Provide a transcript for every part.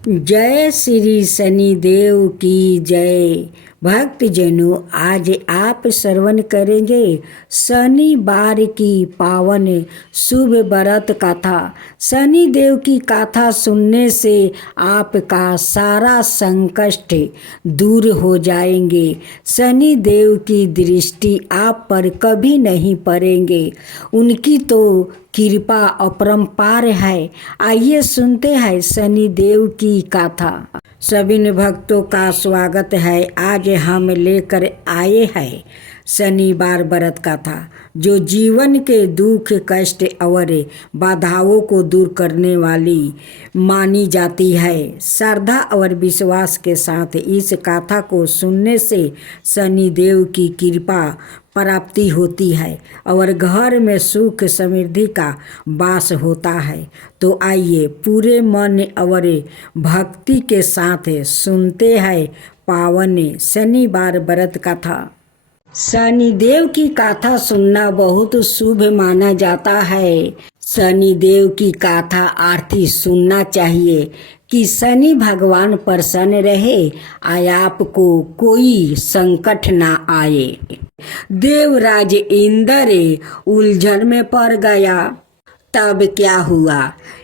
जय श्री शनिदेव की जय। भक्तजनों, आज आप श्रवण करेंगे शनिवार की पावन शुभ व्रत कथा। शनिदेव की कथा सुनने से आपका सारा संकट दूर हो जाएंगे। शनिदेव की दृष्टि आप पर कभी नहीं पड़ेंगे। उनकी तो कृपा अपरंपार है। आइए सुनते हैं शनिदेव की कथा। सभी भक्तों का स्वागत है। आज हम लेकर आए हैं शनिवार व्रत कथा, जो जीवन के दुख कष्ट और बाधाओं को दूर करने वाली मानी जाती है। श्रद्धा और विश्वास के साथ इस कथा को सुनने से शनिदेव की कृपा प्राप्ति होती है और घर में सुख समृद्धि का वास होता है। तो आइए पूरे मन और भक्ति के साथ सुनते हैं पावन शनिवार व्रत कथा। शनिदेव की कथा सुनना बहुत शुभ माना जाता है। शनिदेव की कथा आरती सुनना चाहिए कि शनि भगवान प्रसन्न रहे, आपको कोई संकट ना आए। देवराज इंद्र उलझन में पड़ गया। तब क्या हुआ?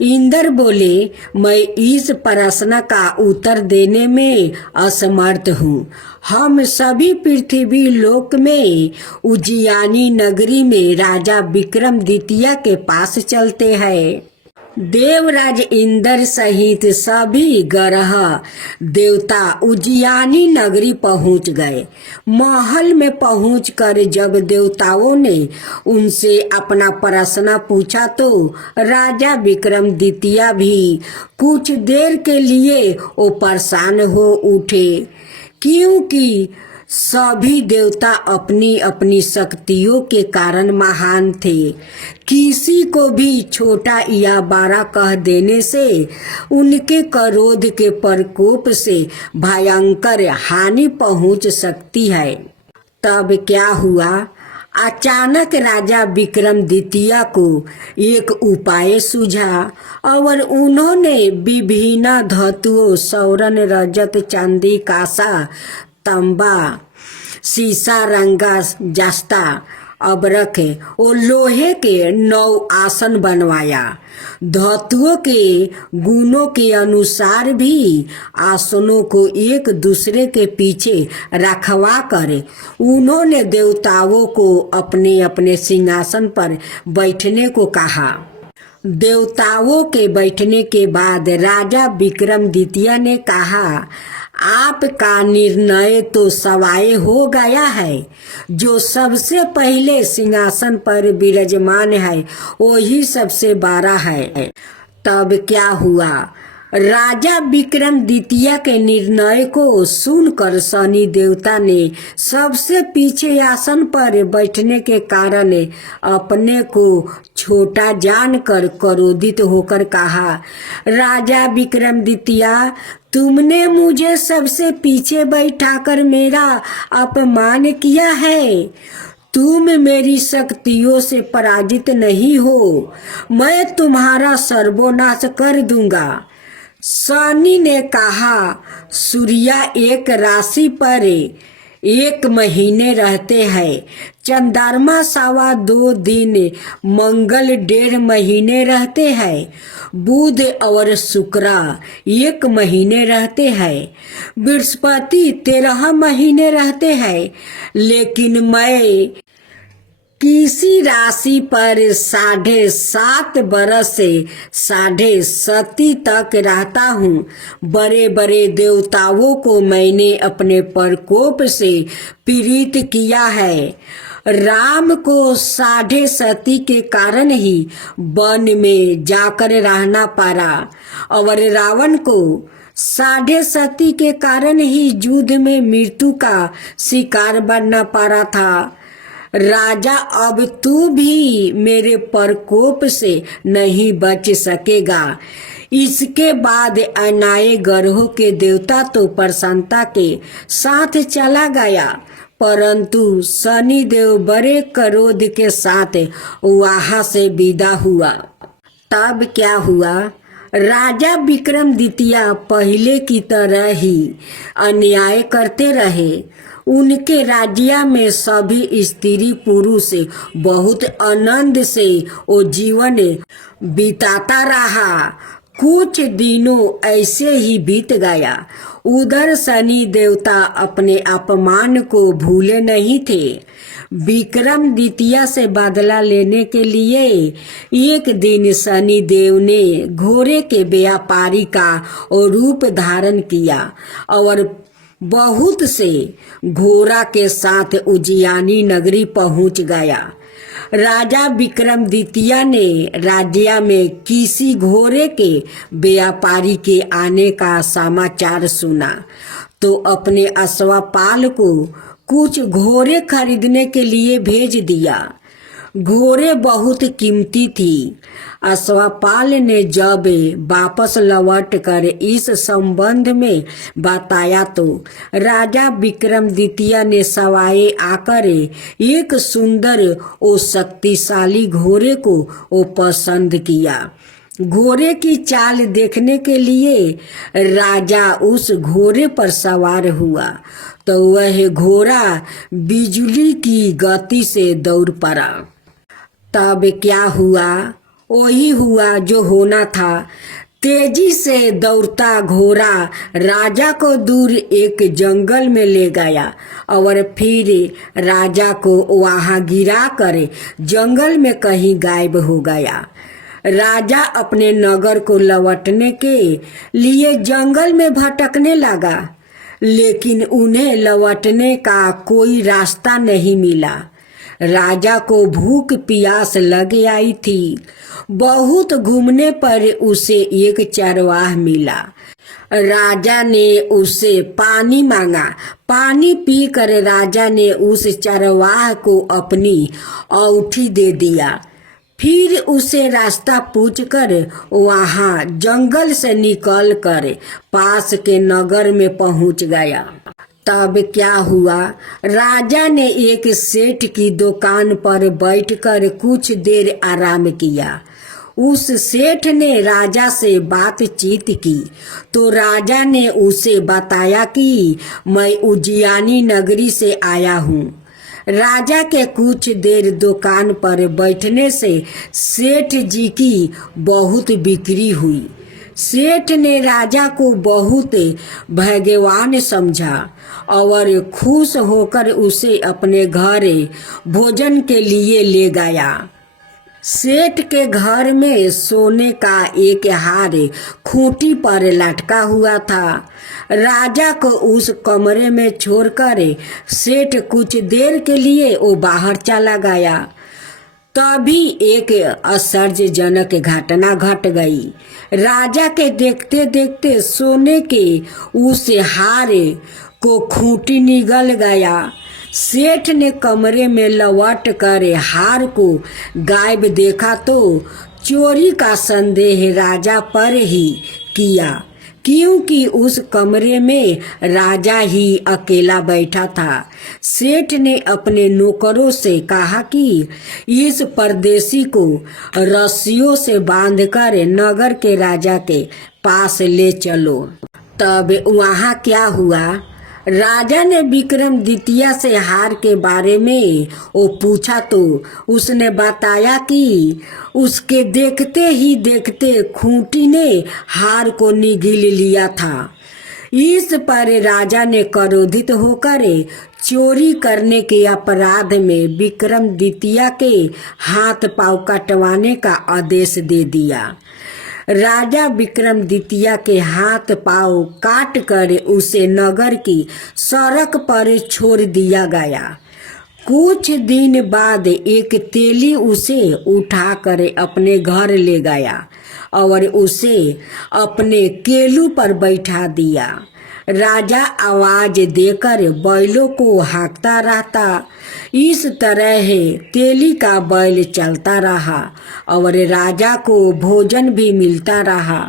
इंद्र बोले, मैं इस प्रश्न का उत्तर देने में असमर्थ हूँ। हम सभी पृथ्वी लोक में उज्जैनी नगरी में राजा विक्रम द्वितीय के पास चलते हैं। देवराज इंद्र सहित सभी ग्रह देवता उज्जैनी नगरी पहुंच गए। महल में पहुंचकर जब देवताओं ने उनसे अपना प्रश्न पूछा तो राजा विक्रम द्वितीय भी कुछ देर के लिए वो परेशान हो उठे, क्योंकि सभी देवता अपनी अपनी शक्तियों के कारण महान थे। किसी को भी छोटा या बड़ा कह देने से उनके क्रोध के प्रकोप से भयंकर हानि पहुंच सकती है। तब क्या हुआ? अचानक राजा विक्रम द्वितीय को एक उपाय सूझा और उन्होंने विभिन्न धातुओं स्वर्ण रजत चांदी कांसा तांबा शीशा रंगा जस्ता अबरख और लोहे के 9 आसन बनवाया। धातुओं के गुणों के अनुसार भी आसनों को एक दूसरे के पीछे रखवा कर उन्होंने देवताओं को अपने अपने सिंहासन पर बैठने को कहा। देवताओं के बैठने के बाद राजा विक्रम द्वितीय ने कहा, आपका निर्णय तो सवाए हो गया है। जो सबसे पहले सिंहासन पर विराजमान है वही सबसे बड़ा है। तब क्या हुआ? राजा विक्रम द्वितीय के निर्णय को सुनकर शनि देवता ने सबसे पीछे आसन पर बैठने के कारण अपने को छोटा जानकर क्रोधित होकर कहा, राजा विक्रम द्वितीय, तुमने मुझे सबसे पीछे बैठाकर मेरा अपमान किया है। तुम मेरी शक्तियों से पराजित नहीं हो। मैं तुम्हारा सर्वनाश कर दूंगा। शनि ने कहा, सूर्य एक राशि पर 1 महीने रहते हैं, चंद्रमा 2.25 दिन, मंगल 1.5 महीने रहते हैं, बुध और शुक्र 1 महीने रहते हैं, बृहस्पति 13 महीने रहते हैं। लेकिन मैं किसी राशि पर 7.5 बरस से 7.5 तक रहता हूँ। बड़े बड़े देवताओं को मैंने अपने प्रकोप से पीड़ित किया है। राम को 7.5 के कारण ही वन में जाकर रहना पड़ा और रावण को 7.5 के कारण ही युद्ध में मृत्यु का शिकार बनना पड़ा था। राजा, अब तू भी मेरे प्रकोप से नहीं बच सकेगा। इसके बाद अन्य ग्रहों के देवता तो प्रसन्नता के साथ चला गया, परंतु शनिदेव बड़े क्रोध के साथ वहां से विदा हुआ। तब क्या हुआ? राजा विक्रमादित्य पहले की तरह ही अन्याय करते रहे। उनके राज्य में सभी स्त्री पुरुष बहुत आनंद से वो जीवन बिताता रहा। कुछ दिनों ऐसे ही बीत गया। उधर शनि देवता अपने अपमान को भूले नहीं थे। विक्रमादित्य से बदला लेने के लिए एक दिन शनि देव ने घोड़े के व्यापारी का रूप धारण किया और बहुत से घोड़ा के साथ उज्जैनी नगरी पहुंच गया। राजा विक्रमादित्य ने राज्य में किसी घोड़े के व्यापारी के आने का समाचार सुना तो अपने अश्वपाल को कुछ घोड़े खरीदने के लिए भेज दिया। घोड़े बहुत कीमती थी। अश्वपाल ने जब वापस लौट कर इस संबंध में बताया तो राजा विक्रमादित्य ने सवाए आकर एक सुंदर और शक्तिशाली घोड़े को पसंद किया। घोड़े की चाल देखने के लिए राजा उस घोड़े पर सवार हुआ तो वह घोड़ा बिजली की गति से दौड़ पड़ा। तब क्या हुआ? वही हुआ जो होना था। तेजी से दौड़ता घोड़ा राजा को दूर एक जंगल में ले गया और फिर राजा को वहां गिरा कर जंगल में कहीं गायब हो गया। राजा अपने नगर को लौटने के लिए जंगल में भटकने लगा, लेकिन उन्हें लौटने का कोई रास्ता नहीं मिला। राजा को भूख प्यास लग आई थी। बहुत घूमने पर उसे एक चरवाह मिला। राजा ने उससे पानी मांगा। पानी पीकर राजा ने उस चरवाह को अपनी औंठी दे दिया। फिर उसे रास्ता पूछकर वहां जंगल से निकलकर पास के नगर में पहुंच गया। तब क्या हुआ? राजा ने एक सेठ की दुकान पर बैठकर कुछ देर आराम किया। उस सेठ ने राजा से बातचीत की तो राजा ने उसे बताया कि मैं उज्जैनी नगरी से आया हूँ। राजा के कुछ देर दुकान पर बैठने से सेठ जी की बहुत बिक्री हुई। सेठ ने राजा को बहुत भाग्यवान समझा और खुश होकर उसे अपने घर भोजन के लिए ले गया। सेठ के घर में सोने का एक हार खूंटी पर लटका हुआ था। राजा को उस कमरे में छोड़कर सेठ कुछ देर के लिए वो बाहर चला गया। तभी एक आश्चर्यजनक घटना घट गई। राजा के देखते देखते सोने के उस हार को खूंटी निगल गया। सेठ ने कमरे में लौट कर हार को गायब देखा तो चोरी का संदेह राजा पर ही किया, क्योंकि उस कमरे में राजा ही अकेला बैठा था। सेठ ने अपने नौकरों से कहा कि इस परदेशी को रस्सियों से बांधकर नगर के राजा के पास ले चलो। तब वहाँ क्या हुआ? राजा ने विक्रमादित्य से हार के बारे में वो पूछा तो उसने बताया कि उसके देखते ही देखते खूंटी ने हार को निगल लिया था। इस पर राजा ने क्रोधित होकर चोरी करने के अपराध में विक्रमादित्य के हाथ पांव कटवाने का आदेश दे दिया। राजा विक्रमादित्य के हाथ पांव काट कर उसे नगर की सड़क पर छोड़ दिया गया। कुछ दिन बाद एक तेली उसे उठाकर अपने घर ले गया और उसे अपने केलू पर बैठा दिया। राजा आवाज देकर बैलों को हाँकता रहता। इस तरह तेली का बैल चलता रहा और राजा को भोजन भी मिलता रहा।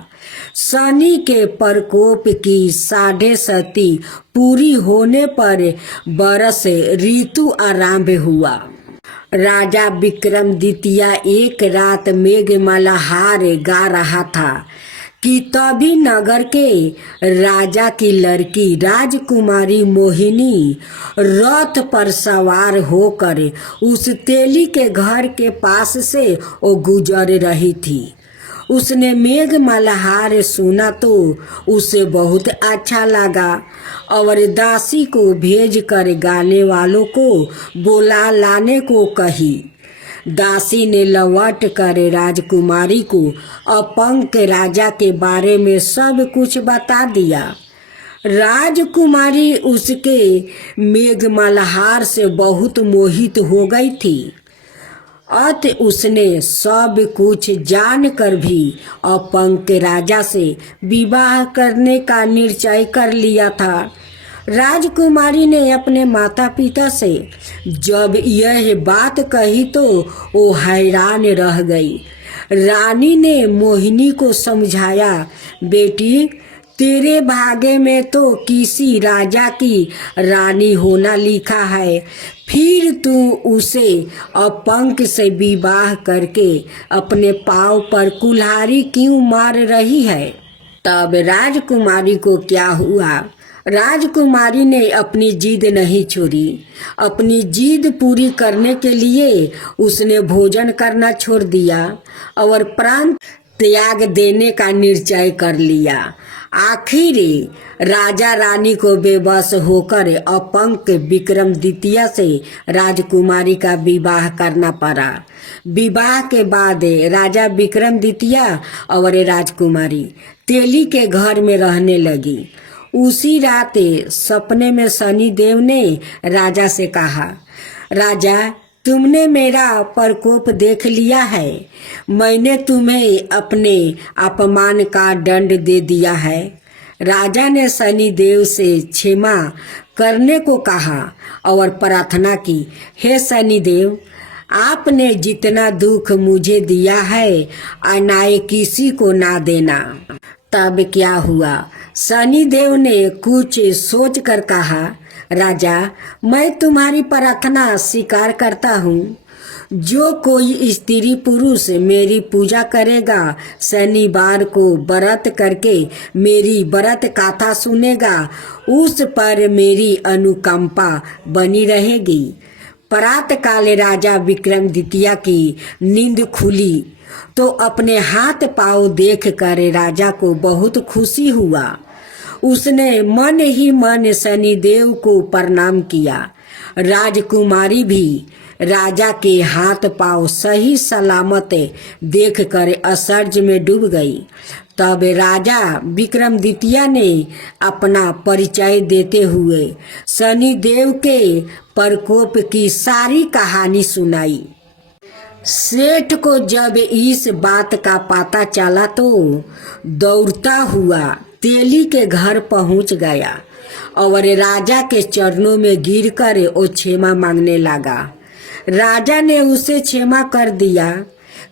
शनि के प्रकोप की 7.5 पूरी होने पर बरस ऋतु आरंभ हुआ। राजा विक्रमादित्य एक रात मेघ मल्हार गा रहा था कि तभी नगर के राजा की लड़की राजकुमारी मोहिनी रथ पर सवार होकर उस तेली के घर के पास से वो गुजर रही थी। उसने मेघ मल्हार सुना तो उसे बहुत अच्छा लगा और दासी को भेज कर गाने वालों को बुला लाने को कही। दासी ने लौट कर राजकुमारी को अपंग राजा के बारे में सब कुछ बता दिया। राजकुमारी उसके मेघ मल्हार से बहुत मोहित हो गई थी। अत उसने सब कुछ जानकर भी अपंग राजा से विवाह करने का निश्चय कर लिया था। राजकुमारी ने अपने माता पिता से जब यह बात कही तो वो हैरान रह गई। रानी ने मोहिनी को समझाया, बेटी तेरे भाग्य में तो किसी राजा की रानी होना लिखा है, फिर तू उसे अपंग से विवाह करके अपने पाँव पर कुल्हाड़ी क्यों मार रही है। तब राजकुमारी को क्या हुआ, राजकुमारी ने अपनी जिद नहीं छोड़ी। अपनी जिद पूरी करने के लिए उसने भोजन करना छोड़ दिया और प्राण त्याग देने का निश्चय कर लिया। आखिर राजा रानी को बेबस होकर अपंग विक्रमादित्य से राजकुमारी का विवाह करना पड़ा। विवाह के बाद राजा विक्रमादित्य और राजकुमारी तेली के घर में रहने लगी। उसी रात सपने में शनिदेव ने राजा से कहा, राजा तुमने मेरा प्रकोप देख लिया है, मैंने तुम्हें अपने अपमान का दंड दे दिया है। राजा ने शनिदेव से क्षमा करने को कहा और प्रार्थना की, हे शनिदेव आपने जितना दुख मुझे दिया है अनाय किसी को ना देना। तब क्या हुआ, शनिदेव ने कुछ सोच कर कहा, राजा मैं तुम्हारी प्रार्थना स्वीकार करता हूँ। जो कोई स्त्री पुरुष मेरी पूजा करेगा, शनिवार को व्रत करके मेरी व्रत कथा सुनेगा, उस पर मेरी अनुकंपा बनी रहेगी। प्रातः काल राजा विक्रमादित्य की नींद खुली तो अपने हाथ पांव देख कर राजा को बहुत खुशी हुआ। उसने मन ही मन शनिदेव को प्रणाम किया। राजकुमारी भी राजा के हाथ पांव सही सलामत देखकर आश्चर्य में डूब गई। तब राजा विक्रमादित्य ने अपना परिचय देते हुए शनिदेव के प्रकोप की सारी कहानी सुनाई। सेठ को जब इस बात का पता चला तो दौड़ता हुआ तेली के घर पहुंच गया और राजा के चरणों में गिरकर वो क्षमा मांगने लगा। राजा ने उसे क्षमा कर दिया,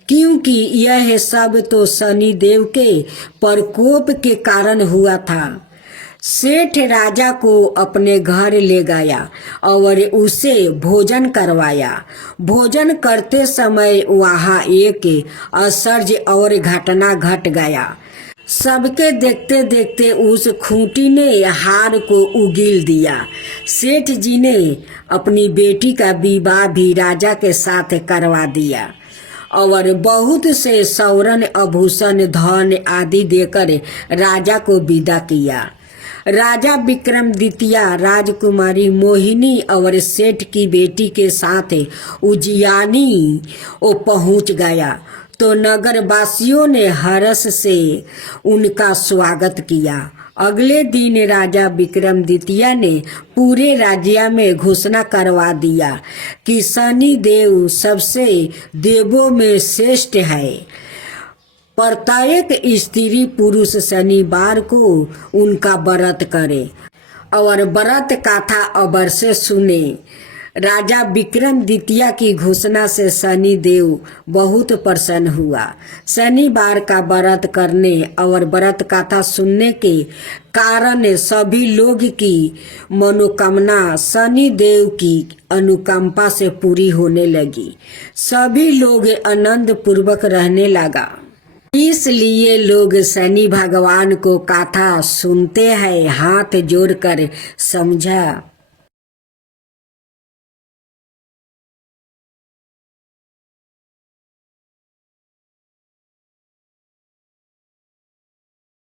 क्योंकि यह सब तो शनिदेव के प्रकोप के कारण हुआ था। सेठ राजा को अपने घर ले गया और उसे भोजन करवाया। भोजन करते समय वहाँ एक आश्चर्य और घटना घट गया। सबके देखते देखते उस खूंटी ने हार को उगील दिया। सेठ जी ने अपनी बेटी का विवाह भी राजा के साथ करवा दिया और बहुत से स्वर्ण आभूषण धन आदि देकर राजा को विदा किया। राजा विक्रमादित्य राजकुमारी मोहिनी और सेठ की बेटी के साथ उज्जैनी वो पहुंच गया तो नगर वासियों ने हर्ष से उनका स्वागत किया। अगले दिन राजा विक्रमादित्य ने पूरे राज्य में घोषणा करवा दिया कि शनि देव सबसे देवों में श्रेष्ठ है। प्रत्येक स्त्री पुरुष शनिवार को उनका व्रत करे और व्रत कथा अवश्य सुने। राजा विक्रमादित्य की घोषणा से शनि देव बहुत प्रसन्न हुआ। शनिवार का व्रत करने और व्रत कथा सुनने के कारण सभी लोग की मनोकामना शनि देव की अनुकंपा से पूरी होने लगी। सभी लोग आनंद पूर्वक रहने लगा। इसलिए लोग शनि भगवान को कथा सुनते हैं हाथ जोड़कर समझा।